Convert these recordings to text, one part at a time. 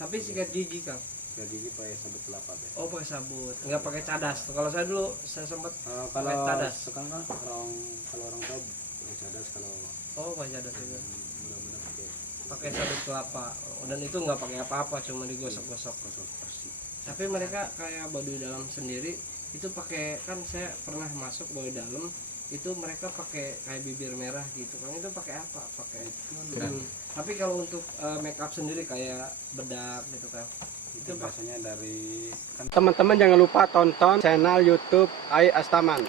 Tapi sikat gigi Kang. Sikat gigi pakai sabut kelapa be. Oh pakai sabut, nggak pakai cadas. Kalau saya dulu saya sempat Kalau pakai cadas. sekarang kan kalau orang tahu pakai cadas, kalau Oh pakai cadas juga. benar-benar Pakai sabut kelapa. Oh, dan itu nggak pakai apa-apa, cuma digosok-gosok. kosong bersih. Tapi mereka kayak Baduy Dalam sendiri itu pakai, kan saya pernah masuk Baduy Dalam itu mereka pakai kayak bibir merah gitu kan, itu pakai apa, pakai tapi kalau untuk make up sendiri kayak bedak gitu kan, Itu biasanya dari kan. Teman-teman jangan lupa tonton channel YouTube Ai Astaman.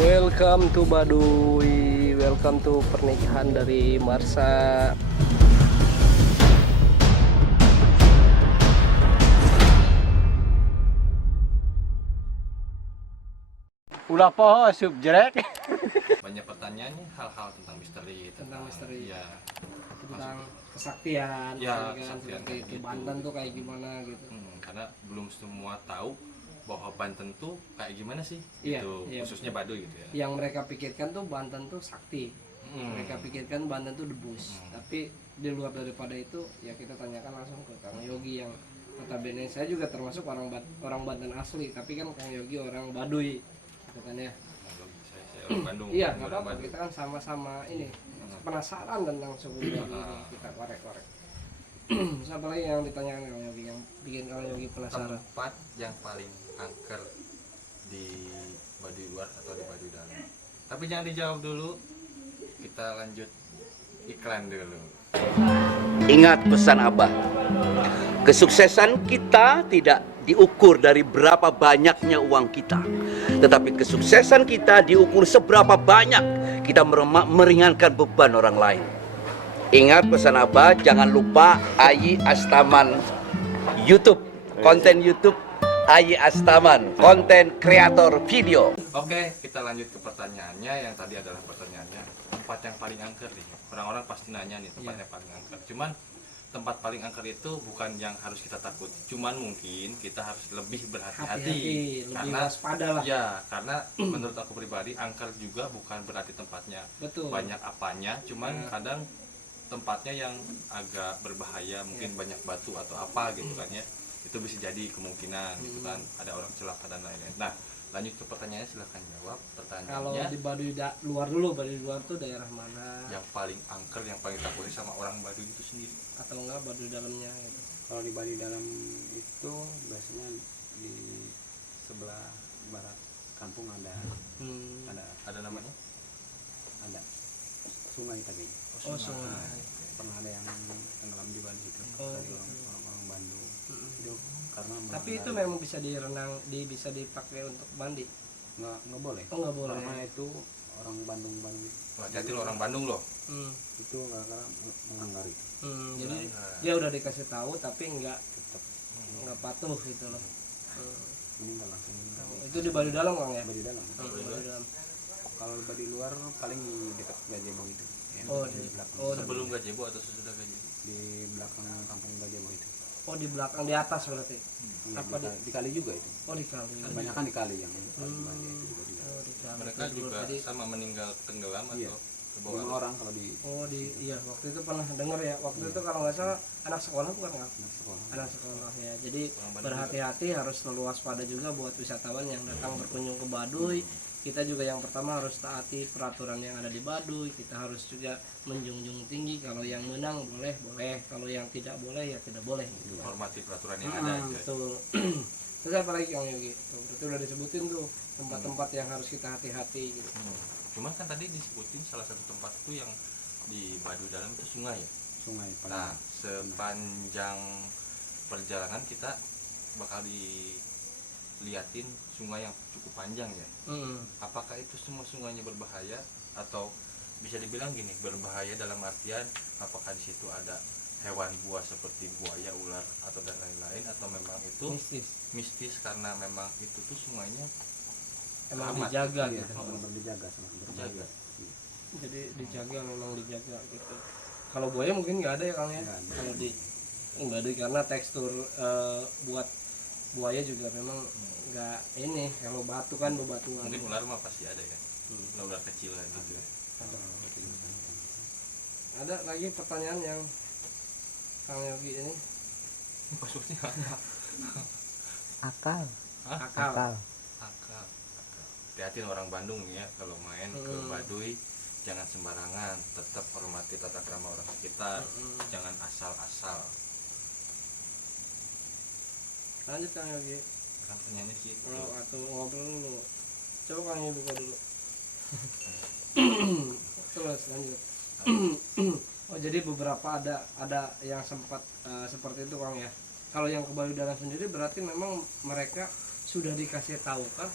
Welcome to Baduy, welcome to pernikahan dari Marsha. Ulah poho subjek. Banyak pertanyaannya hal-hal tentang misteri, Tentang misteri. ya Tentang kesaktian, Ya, kan, kesaktian seperti kayak itu gitu. Banten tuh kayak gimana gitu. karena belum semua tahu bahwa Banten tuh kayak gimana sih, Iya, gitu, iya, khususnya Baduy gitu ya. Yang mereka pikirkan tuh Banten tuh sakti, mereka pikirkan Banten tuh debus, tapi di luar daripada itu ya kita tanyakan langsung ke Kang Yogi yang notabene saya juga termasuk orang Banten asli, tapi kan Kang Yogi orang Baduy gitu kan ya. Saya orang Bandung. Iya, orang nggak apa-apa, Bandung. kita kan sama-sama ini penasaran tentang suku Baduy, kita korek-korek. Siapa lagi yang ditanyakan Kang Yogi yang bikin Kang Yogi penasaran? Tempat yang paling angker di Baduy luar atau di Baduy dalam? Tapi jangan dijawab dulu, kita lanjut iklan dulu. Ingat pesan Abah, kesuksesan kita tidak diukur dari berapa banyaknya uang kita, tetapi kesuksesan kita diukur seberapa banyak kita meringankan beban orang lain. Ingat pesan Abah, jangan lupa Ai Astaman YouTube, konten YouTube Ai Astaman, konten kreator video. Oke, kita lanjut ke pertanyaannya. Yang tadi adalah pertanyaannya tempat yang paling angker nih. Orang-orang pasti nanya nih tempat yang paling angker. Cuman tempat paling angker itu bukan yang harus kita takut. Cuman mungkin kita harus lebih berhati-hati. Lebih Karena waspada lah. ya, karena menurut aku pribadi angker juga bukan berarti tempatnya Betul. banyak apanya. Cuman kadang tempatnya yang agak berbahaya, mungkin banyak batu atau apa gitu kan ya. Itu bisa jadi kemungkinan gitu kan, ada orang celaka dan lain-lain. Nah, lanjut ke pertanyaannya, silahkan jawab Kalau pertanyaannya. di Baduy luar dulu, Baduy luar tuh daerah mana? Yang paling angker, yang paling takutnya sama orang Baduy itu sendiri. Atau enggak Baduy dalamnya gitu. Kalau di Bali dalam itu biasanya di sebelah barat kampung ada Ada namanya? ada sungai tadi. Oh, sungai. Pernah ada yang tenggelam di Bali itu Oh, dari gitu. orang Bandung. Itu karena Tapi itu memang bisa direnang, bisa dipakai untuk mandi. nggak boleh. Oh, nggak boleh. Karena itu orang Bandung Hati-hati lo orang Bandung loh. itu karena melanggar itu. Jadi dia udah dikasih tahu tapi nggak patuh gitu loh. Meninggal langsung. Itu di Baduy dalam Kang ya? Bali dalam. Baduy dalam. Kalau di luar paling di dekat Gajebo itu. Yang Oh, di belakang. Sebelum Gajebo atau sesudah Gajebo? Di belakang kampung Gajebo itu. Oh, di belakang, di atas berarti. Apa Di kali juga itu. Oh, di kali. Kebanyakan di kali yang paling banyak itu juga di Oh, di kali. Mereka juga Jadi, sama meninggal tenggelam Iya. atau ke 5 bawah? orang kalau di iya waktu itu pernah dengar ya. Waktu itu kalau nggak salah anak sekolah bukan Kang? sekolah. Anak sekolah ya. Jadi Orang Bandung berhati-hati, harus selalu waspada juga buat wisatawan yang datang berkunjung ke Baduy. Kita juga yang pertama harus taati peraturan yang ada di Baduy. Kita harus juga menjunjung tinggi, kalau yang menang boleh, kalau yang tidak boleh ya tidak boleh. Hormati peraturan yang ada aja. Betul. Terus apa lagi Kang Yogi? Tuh, berarti udah disebutin tuh tempat-tempat yang harus kita hati-hati gitu. Cuman kan tadi disebutin salah satu tempat itu yang di Baduy dalam itu sungai ya. Sungai Nah, paling sepanjang perjalanan kita bakal diliatin sungai yang cukup panjang ya. Apakah itu semua sungainya berbahaya, atau bisa dibilang gini, berbahaya dalam artian apakah di situ ada hewan buas seperti buaya, ular atau dan lain-lain, atau memang itu mistis karena memang itu tuh sungainya Emang amat. dijaga iya, gitu. benar-benar dijaga sama Dijaga. Jadi dijaga, memang dijaga gitu. Kalau buaya mungkin nggak ada ya Kang ya? Nggak ada. Kalau di nggak ada, karena tekstur buat buaya juga memang nggak ini. Kalau batu kan bebatuan. Mungkin ular mah pasti ada ya, ular kecil lah gitu ya. ada lagi pertanyaan yang Kang Yogi ini Maksudnya apa? Akal. Hah? akal. Akal. Hati-hati orang Bandung nih ya kalau main ke Baduy, jangan sembarangan, tetap hormati tata krama orang sekitar, jangan asal-asal. Lanjut Kang Yogi. Kan pertanyaannya gitu. Atau ngobrol dulu. Coba Kang Yogi buka dulu. Terus lanjut. Oh jadi beberapa ada yang sempat seperti itu Kang ya. Kalau yang ke Baduy Dalam sendiri berarti memang mereka sudah dikasih tahu kah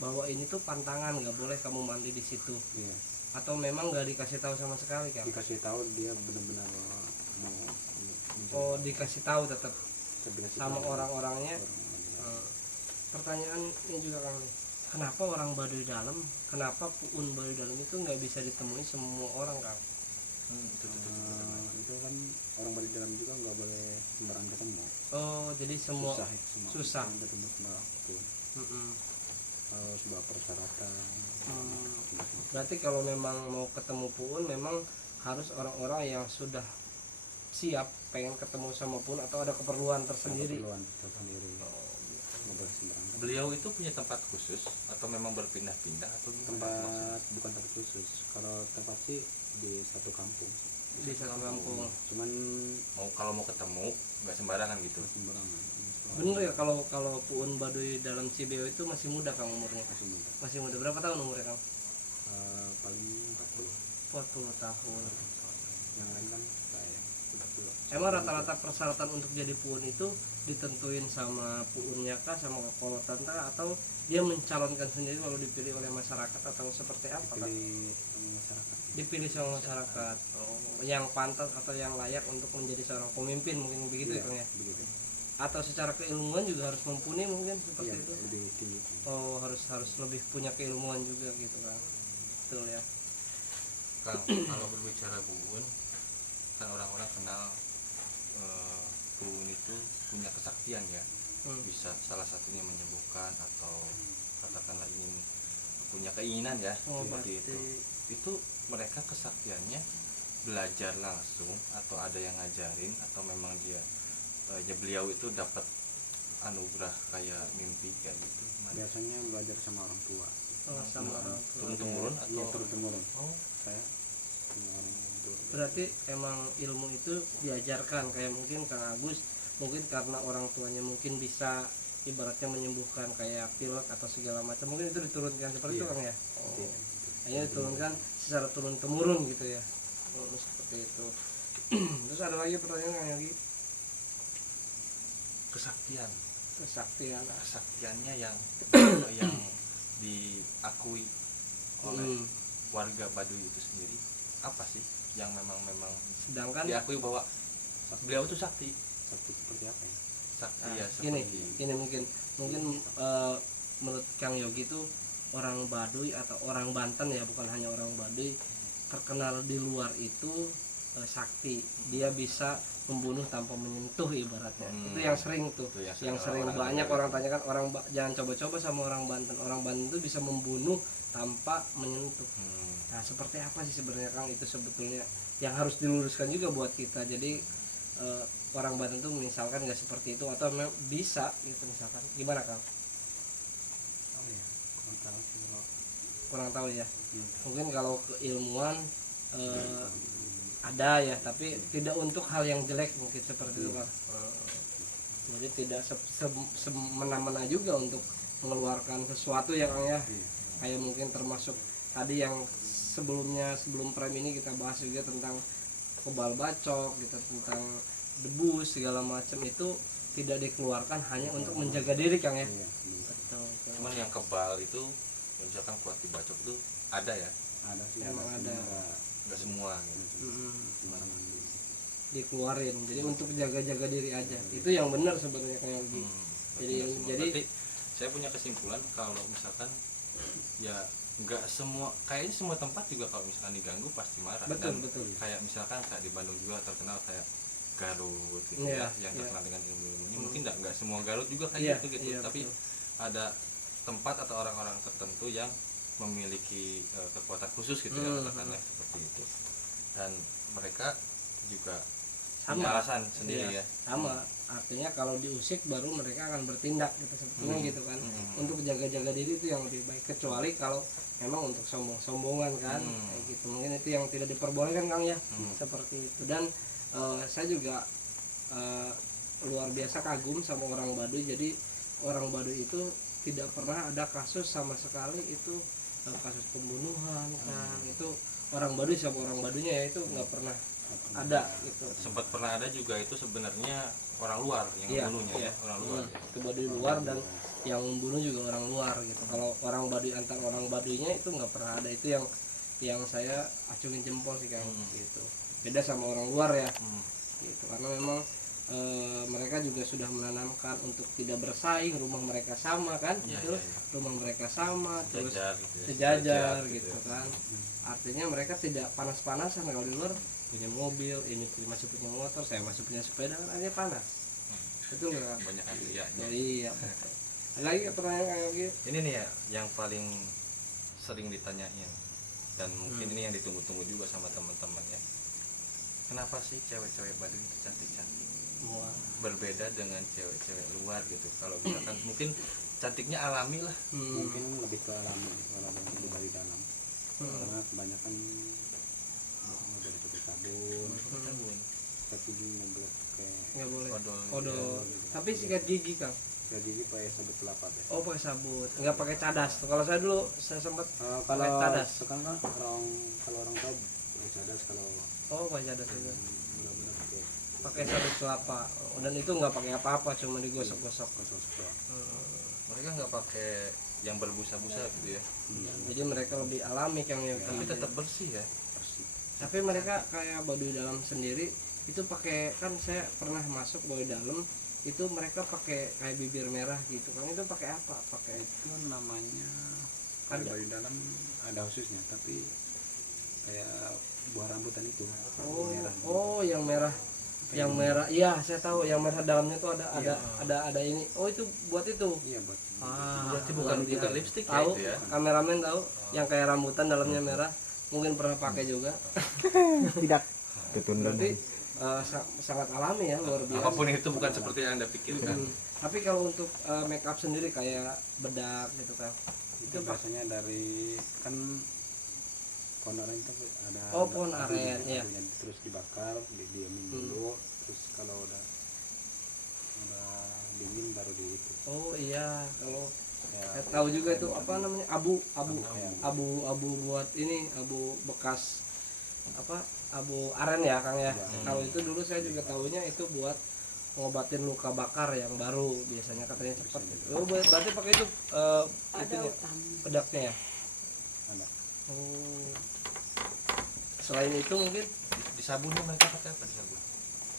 bahwa ini tuh pantangan, nggak boleh kamu mandi di situ, Iya, atau memang nggak dikasih tahu sama sekali Kang? dikasih tahu dia benar-benar mau Oh dikasih tahu tetap dikasih sama tahu orang-orangnya. orang-orang. Pertanyaan ini juga Kang nih, kenapa orang Baduy Dalam, kenapa puun Baduy Dalam itu nggak bisa ditemui semua orang Kang? Itu kan orang Baduy Dalam juga nggak boleh sembarangan ketemu. Oh jadi semua Susah, ya, semua susah. orang ketemu sembarang pun Mm-mm. harus bawa persyaratan. Berarti kalau memang mau ketemu puun memang harus orang-orang yang sudah siap pengen ketemu sama puun atau ada keperluan tersendiri. Keperluan tersendiri. Nggak boleh sembarangan. Beliau itu punya tempat khusus atau memang berpindah-pindah atau gimana maksudnya? Tempat bukan tempat khusus. Kalau tempat sih di satu kampung. Di satu kampung. Cuman Kalau mau ketemu nggak sembarangan gitu. sembarangan. Bener ya kalau puun Baduy Dalam Cibeo itu masih muda Kang umurnya? Masih muda. Masih muda. Berapa tahun umurnya Kang? Paling 40. 40 tahun. Yang lain kan kayak udah tua. Emang rata-rata persyaratan untuk jadi puun itu ditentuin sama puunnya kah, sama kokolotan kah, atau dia mencalonkan sendiri lalu dipilih oleh masyarakat atau seperti apa Kang? Pilih sama masyarakat. Dipilih sama masyarakat. Oh, yang pantas atau yang layak untuk menjadi seorang pemimpin mungkin begitu ya Kang ya? Begitu. Atau secara keilmuan juga harus mumpuni mungkin seperti Iya, itu. lebih tinggi. Oh harus lebih punya keilmuan juga gitu Kang. Betul ya. Kang, kalau berbicara puun, kan orang-orang kenal puun itu punya kesaktian ya. Bisa salah satunya menyembuhkan atau katakanlah ingin punya keinginan ya Oh seperti berarti itu mereka kesaktiannya belajar langsung atau ada yang ngajarin atau memang dia beliau itu dapat anugerah kayak mimpi kayak gitu gimana? Biasanya belajar sama orang tua. sama orang tua. turun temurun Iya, atau turun temurun. oh Saya sama orang tua. Berarti emang ilmu itu diajarkan kayak mungkin Kang Agus mungkin karena orang tuanya mungkin bisa ibaratnya menyembuhkan kayak pilek atau segala macam mungkin itu diturunkan seperti itu Iya. Kang ya. Iya. Hanya diturunkan secara turun temurun gitu ya. Seperti itu. Terus ada lagi pertanyaan Kang Yogi? kesaktian Kesaktiannya yang yang diakui oleh warga Baduy itu sendiri apa sih yang memang sedangkan diakui bahwa beliau itu sakti Seperti apa ya? sakti Nah, ya gini seperti mungkin menurut Kang Yogi itu orang Baduy atau orang Banten ya bukan hanya orang Baduy terkenal di luar itu sakti, dia bisa membunuh tanpa menyentuh ibaratnya. Itu yang sering tuh, Itu yang sering orang banyak Banten. orang tanyakan jangan coba-coba sama orang Banten. Orang Banten itu bisa membunuh tanpa menyentuh. Nah seperti apa sih sebenarnya Kang itu sebetulnya yang harus diluruskan juga buat kita. Jadi orang Banten tuh misalkan nggak seperti itu atau bisa gitu misalkan gimana Kang? Oh ya, kurang tahu sih kalau Kurang tahu ya. Mungkin kalau keilmuan ada ya, tapi tidak untuk hal yang jelek mungkin seperti itu Kang. Jadi tidak semena-mena juga untuk mengeluarkan sesuatu ya Kang ya. Kayak mungkin termasuk tadi yang sebelum prem ini kita bahas juga tentang kebal bacok gitu, tentang debu segala macam itu tidak dikeluarkan hanya untuk menjaga diri Kang ya. iya, Betul. cuman yang kebal itu ya misalkan kuat dibacok itu ada ya ada sih Emang ada. nggak semua gitu. Sembarangan. Dikeluarin. Jadi untuk jaga-jaga diri aja. Itu yang benar sebenarnya Kang Yogi. Jadi saya punya kesimpulan kalau misalkan ya nggak semua kayaknya semua tempat juga kalau misalkan diganggu pasti marah. Betul, Dan betul. kayak misalkan kayak di Bandung juga terkenal kayak Garut gitu Iya, ya yang iya. terkenal dengan ilmu-ilmunya mungkin nggak semua Garut juga Iya, kayak gitu iya, tapi betul. ada tempat atau orang-orang tertentu yang memiliki kekuatan khusus gitu ya katakanlah seperti itu dan mereka mereka juga Sama. punya alasan sendiri Iya, ya. sama. Artinya kalau diusik baru mereka akan bertindak gitu sebetulnya gitu kan. Untuk jaga-jaga diri itu yang lebih baik, kecuali kalau memang untuk sombong-sombongan kan, kayak gitu. Mungkin itu yang tidak diperbolehkan Kang ya, seperti itu. Dan saya juga luar biasa kagum sama orang Baduy. Jadi orang Baduy itu tidak pernah ada kasus sama sekali itu kasus pembunuhan kan. Itu orang Baduy sama orang Baduynya ya itu nggak pernah ada gitu. Sempat pernah ada juga itu sebenarnya orang luar yang Iya, membunuhnya iya. ya, orang luar. Itu Baduy luar dan yang membunuh juga orang luar gitu. Kalau orang Baduy antar orang Baduynya itu nggak pernah ada. Itu yang saya acungin jempol sih Kang gitu. Beda sama orang luar ya gitu, karena memang mereka juga sudah menanamkan untuk tidak bersaing, rumah mereka sama kan, Iya, gitu. iya, iya. Rumah mereka sama, terus Sejajar gitu ya. sejajar Sejajar gitu ya. kan. Artinya mereka tidak panas-panasan. Kalau di luar punya mobil, ini masih punya motor, saya masih punya sepeda kan aja panas. Betul nggak Kang? Banyak ya. Oh, iya. Ada lagi pertanyaan Kang Yogi? Ini nih ya yang paling sering ditanyain dan mungkin ini yang ditunggu-tunggu juga sama teman-teman ya. Kenapa sih cewek-cewek Baduy itu cantik-cantik? Wah. Berbeda dengan cewek-cewek luar gitu. Kalau misalkan mungkin cantiknya alami lah. Mungkin lebih ke alami kalau dari dalam, karena kebanyakan nggak boleh pakai sabun, tapi nggak boleh pakai Nggak boleh. Odol. Odol. Tapi sikat gigi Kang. kayak gigi pakai sabun kelapa deh. Oh pakai sabun, nggak pakai cadas. Kalau saya dulu saya sempat Kalau pakai cadas. sekarang kan kalau orang tua pakai cadas, kalau Oh pakai cadas juga. benar-benar Pakai sabun kelapa. Oh, dan itu nggak pakai apa-apa, cuma digosok-gosok. kosong. Mereka nggak pakai yang berbusa-busa gitu ya. Jadi mereka lebih alami Kang Yogi. Tapi tetap bersih ya. Bersih. Tapi mereka kayak Baduy dalam sendiri itu pakai, kan saya pernah masuk Baduy dalam itu mereka pakai kayak bibir merah gitu kan. Itu pakai apa? Pakai Itu namanya Ada. kalau di dalam ada khususnya, tapi kayak buah rambutan itu. oh merah. oh yang merah. Yang merah, iya saya tahu yang merah dalamnya tuh ada ini. Oh itu buat itu. Iya buat. Berarti bukan luar biasa. lipstick ya Tahu, itu ya. kameramen tahu yang kayak rambutan dalamnya merah. Mungkin pernah pakai juga. Tidak ketunda. Berarti sangat alami ya, luar biasa. Apapun itu bukan seperti yang Anda pikirkan. Tapi kalau untuk make up sendiri kayak bedak gitu kan. Itu biasanya dari kan pohon aren itu ada. Oh, pohon aren, iya. Terus dibakar, didiamin dulu, terus kalau udah dingin baru di itu. Oh iya, kalau Ya, saya tahu juga itu apa namanya abu ya. buat ini, abu bekas apa, abu aren ya Kang ya. Kalau itu dulu saya juga tahunya itu buat ngobatin luka bakar yang baru, biasanya katanya cepat. Oh berarti pakai itu itunya, pedaknya ya. Ada. Oh. Selain itu mungkin Di sabunnya mereka pakai apa di sabun?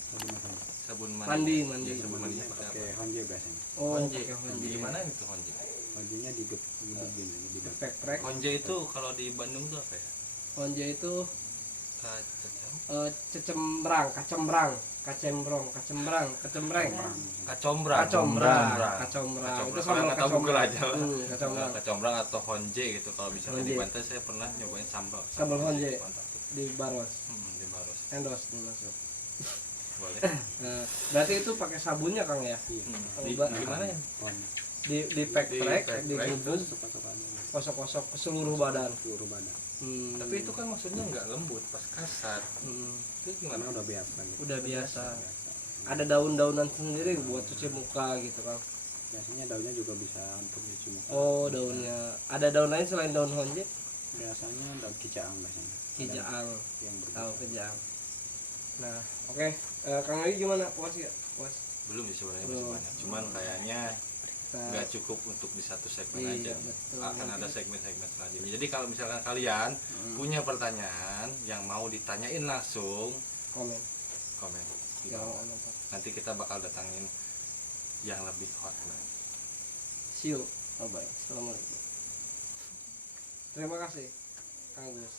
Sabun apa? Sabun mandi. Ya, sabun mandinya pakai apa? Pakai honje biasanya. Oh, Honje. honje. Gimana itu honje? Honjenya digigin aja, dibakar. Prek-prek. Honje itu kalau di Bandung tuh apa ya? Honje itu Kacembrang. kacembrang, kacembrang. Kacombrang. Kacombrang. Itu sama atau Google aja lah. Kacombrang. Kacombrang atau honje gitu. Kalau misalnya di Honje. pantai saya pernah nyobain sambal. Sambal honje. Mantap tuh. Di Baros. Di Baros. Endos masuk. Boleh. Berarti itu pakai sabunnya Kang ya? Gimana ya? Pohonnya. Di pack-pack, pack-pack, dibungkus, Kosok-kosokannya kosok-kosok ke seluruh badan. seluruh badan. Tapi itu kan maksudnya nggak lembut, pas kasar. Itu Karena gimana? udah biasa gitu. Udah biasa. Ada daun-daunan sendiri buat cuci muka gitu Kang. Biasanya daunnya juga bisa untuk cuci muka. Oh daunnya. Ada daun lain selain daun honje? Biasanya daun kicaang biasanya. Kijaang. Yang Tahu kijaang. Nah, oke. Kang Yogi gimana? Puas ya? Puas. Belum sih sebenarnya masih Belum. banyak. Cuman kayaknya Nah, nggak cukup untuk di satu segmen Iya, aja. betul. Akan ada segmen-segmen selanjutnya. Jadi kalau misalkan kalian punya pertanyaan yang mau ditanyain langsung, komen. komen di Jangan bawah. lupa. Nanti kita bakal datangin yang lebih hot. See you. Bye bye. Assalamualaikum. Terima kasih Kang Gus.